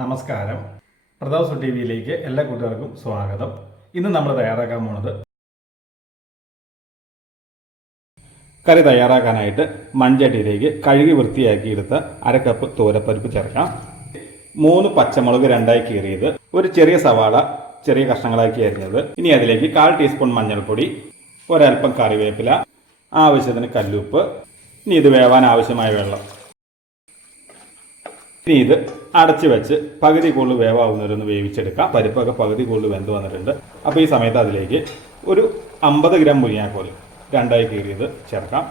നമസ്കാരം. പ്രതാപ് ടി വിയിലേക്ക് എല്ലാ കൂട്ടുകാർക്കും സ്വാഗതം. ഇന്ന് നമ്മൾ തയ്യാറാക്കാൻ പോകുന്നത് കറി തയ്യാറാക്കാനായിട്ട് മൺചട്ടിയിലേക്ക് കഴുകി വൃത്തിയാക്കിയെടുത്ത അര കപ്പ് തോരപ്പരിപ്പ് ചേർക്കാം. 3 പച്ചമുളക് രണ്ടായി കീറിയത്, ഒരു ചെറിയ സവാള ചെറിയ കഷ്ണങ്ങളാക്കി അരിഞ്ഞത്. ഇനി അതിലേക്ക് 1/4 ടീസ്പൂൺ മഞ്ഞൾപ്പൊടി, ഒരൽപ്പം കറിവേപ്പില, ആവശ്യത്തിന് കല്ലുപ്പ്. ഇനി ഇത് വേവാൻ ആവശ്യമായ വെള്ളം. ഇനി ഇത് അടച്ചു വെച്ച് പകുതി കൂടുതൽ വേവാവുന്നവരൊന്ന് വേവിച്ചെടുക്കാം. പരിപ്പൊക്കെ പകുതി കൂടുതൽ വെന്ത് വന്നിട്ടുണ്ട്. അപ്പോൾ ഈ സമയത്ത് അതിലേക്ക് ഒരു 50 ഗ്രാം മുരിങ്ങാക്കോൽ രണ്ടായി കീറിയത് ചേർക്കാം.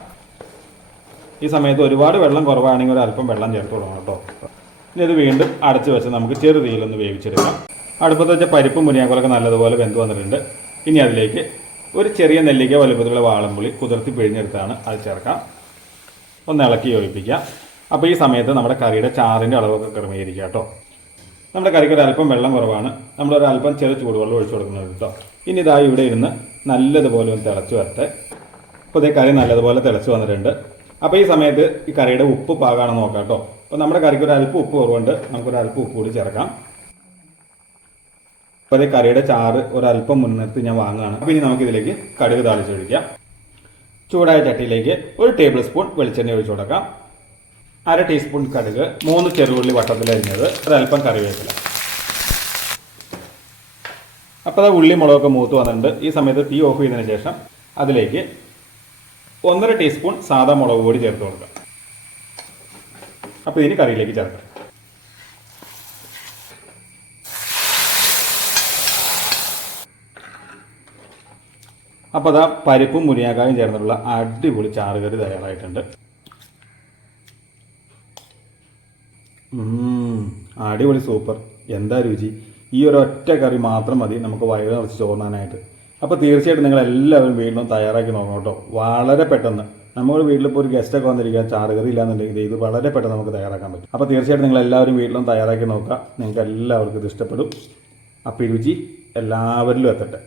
ഈ സമയത്ത് ഒരുപാട് വെള്ളം കുറവാണെങ്കിൽ ഒരല്പം വെള്ളം ചേർത്ത് കൊടുക്കണം കേട്ടോ. ഇനി ഇത് വീണ്ടും അടച്ചു വെച്ച് നമുക്ക് ചെറു തീയിലൊന്ന് വേവിച്ചെടുക്കാം. അടുപ്പത്ത് വെച്ച പരിപ്പും മുരിങ്ങാക്കോലൊക്കെ നല്ലതുപോലെ വെന്ത് വന്നിട്ടുണ്ട്. ഇനി അതിലേക്ക് ഒരു ചെറിയ നെല്ലിക്ക വലുപ്പത്തിലുള്ള വാളംപുളി കുതിർത്തി പിഴിഞ്ഞെടുത്താണ് അത് ചേർക്കാം. ഒന്ന് ഇളക്കി യോജിപ്പിക്കാം. അപ്പോൾ ഈ സമയത്ത് നമ്മുടെ കറിയുടെ ചാറിൻ്റെ അളവൊക്കെ ക്രമീകരിക്കുക കേട്ടോ. നമ്മുടെ കറിക്ക് ഒരല്പം വെള്ളം കുറവാണ്, നമ്മളൊരല്പം ചെറു ചൂടുവെള്ളം ഒഴിച്ചു കൊടുക്കുന്നത് കേട്ടോ. ഇനി ഇതാ ഇവിടെ ഇരുന്ന് നല്ലതുപോലെ ഒന്ന് തിളച്ച് വരട്ടെ. അപ്പോൾ ഇതേ കറി നല്ലതുപോലെ തിളച്ച് വന്നിട്ടുണ്ട്. അപ്പോൾ ഈ സമയത്ത് ഈ കറിയുടെ ഉപ്പ് പാകാണെന്ന് നോക്കാം കേട്ടോ. അപ്പോൾ നമ്മുടെ കറിക്ക് ഒരല്പം ഉപ്പ് കുറവുണ്ട്, നമുക്കൊരല്പം ഉപ്പ് കൂടി ചേർക്കാം. അപ്പോൾ അതേ കറിയുടെ ചാറ് ഒരല്പം മുൻനിർത്തി ഞാൻ വാങ്ങുകയാണ്. അപ്പോൾ ഇനി നമുക്കിതിലേക്ക് കടുക് താളിച്ചൊഴിക്കാം. ചൂടായ ചട്ടിയിലേക്ക് 1 ടേബിൾ സ്പൂൺ വെളിച്ചെണ്ണ ഒഴിച്ചു കൊടുക്കാം. 1/2 ടീസ്പൂൺ കടുക്, 3 ചെറുള്ളി വട്ടത്തിലരിഞ്ഞത്, ഒരല്പം കറിവേപ്പില. അപ്പോൾ അത് ഉള്ളി മുളകൊക്കെ മൂത്ത് വന്നിട്ടുണ്ട്. ഈ സമയത്ത് തീ ഓഫ് ചെയ്തതിന് ശേഷം അതിലേക്ക് 1.5 ടീസ്പൂൺ സാദാ മുളക് പൊടി ചേർത്ത് കൊടുക്കുക. അപ്പോൾ ഇതിന് കറിയിലേക്ക് ചേർക്കാം. അപ്പോൾ അതാ പരിപ്പും മുരിങ്ങാക്കായും ചേർന്നിട്ടുള്ള അടിപൊളി ചാറുകറി തയ്യാറായിട്ടുണ്ട്. അടിപൊളി, സൂപ്പർ, എന്താ രുചി! ഈ ഒരൊറ്റ കറി മാത്രം മതി നമുക്ക് വയറ് നിറച്ച് ചോറിനാനായിട്ട്. അപ്പോൾ തീർച്ചയായിട്ടും നിങ്ങൾ എല്ലാവരും വീട്ടിലും തയ്യാറാക്കി നോക്കണം കേട്ടോ. വളരെ പെട്ടെന്ന് നമ്മുടെ വീട്ടിലിപ്പോൾ ഒരു ഗസ്റ്റൊക്കെ വന്നിരിക്കുക, ചാറുകറി ഇല്ലാന്നുണ്ടെങ്കിൽ ഇത് വളരെ പെട്ടെന്ന് നമുക്ക് തയ്യാറാക്കാൻ പറ്റും. അപ്പോൾ തീർച്ചയായിട്ടും നിങ്ങൾ എല്ലാവരും വീട്ടിലും തയ്യാറാക്കി നോക്കുക. നിങ്ങൾക്ക് എല്ലാവർക്കും ഇത് ഇഷ്ടപ്പെടും. അപ്പോൾ രുചി എല്ലാവരിലും എത്തട്ടെ.